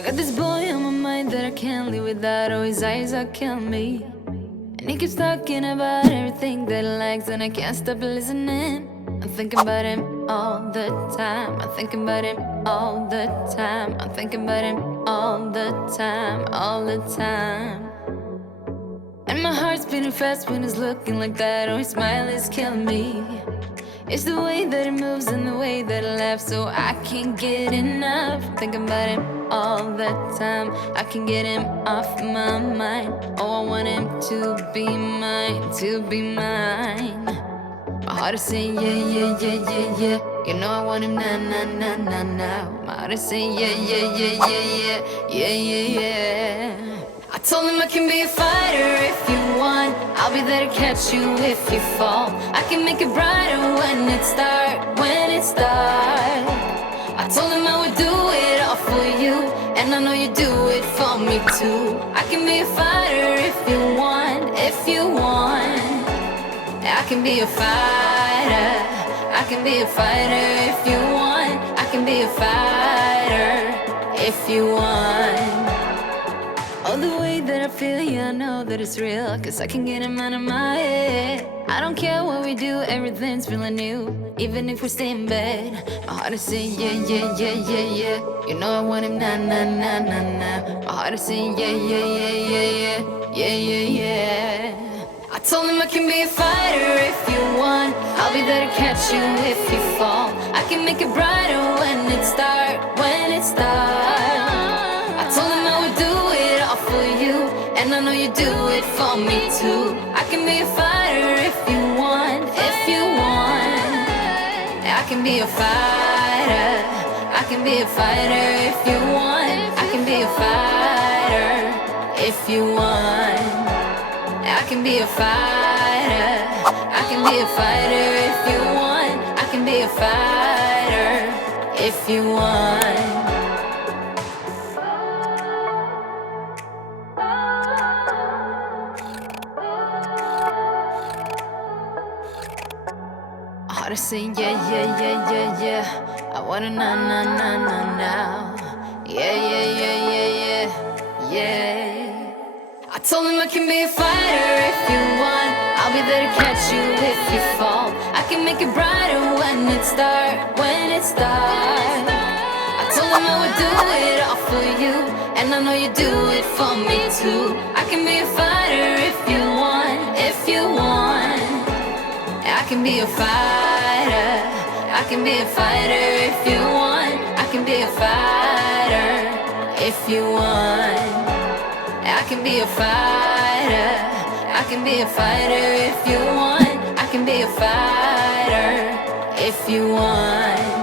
I got this boy on my mind that I can't live without. Oh, his eyes are killing me. And he keeps talking about everything that he likes, and I can't stop listening. I'm thinking about him all the time. I'm thinking about him all the time. I'm thinking about him all the time, all the time. And my heart's beating fast when he's looking like that. Oh, his smile is killing me. It's the way that he moves and the way that he laughs, so I can't get enough. I'm thinking about him all the time. I can't get him off my mind. Oh, I want him to be mine, to be mine. My heart is saying yeah, yeah, yeah, yeah, yeah. You know I want him now, now, now, now, now. My heart is saying yeah, yeah, yeah, yeah, yeah, yeah, yeah, yeah. I told him I can be a fighter if you want. I'll be there to catch you if you fall. I can make it brighter when it's dark, when it's dark. I told him I would do it all for you, and I know you do it for me too. I can be a fighter if you want, if you want. I can be a fighter, I can be a fighter if you want. I can be a fighter if you want. Oh, the way that I feel, yeah, I know that it's real, 'cause I can get him out of my head. I don't care what we do, everything's feeling new, even if we stay in bed. My heart is saying yeah, yeah, yeah, yeah, yeah. You know I want him now, now, now, now, now. My heart is saying yeah, yeah, yeah, yeah, yeah, yeah, yeah, yeah. I told him I can be a fighter if you want. I'll be there to catch you if you fall. I can make it brighter when it's dark, when it's dark. I told him I would do it all for you, and I know you do it for me too. I can be a fighter if you want, if you want. I can be a fighter, I can be a fighter if you want. I can be a fighter if you want. I can be a fighter, I can be a fighter if you want. I can be a fighter if you want. I heart is saying yeah, yeah, yeah, yeah, yeah. I wanna now, now, now, now, now. Yeah, yeah, yeah, yeah, yeah, yeah. I told him I can be a fighter if you want. I'll be there to catch you if you fall. I can make it brighter when it's dark, when it's dark. I told him I would do it all for you, and I know you do it for me too. I can be a fighter if you want, if you want. I can be a fighter, I can be a fighter if you want. I can be a fighter if you want. I can be a fighter, I can be a fighter if you want. I can be a fighter if you want.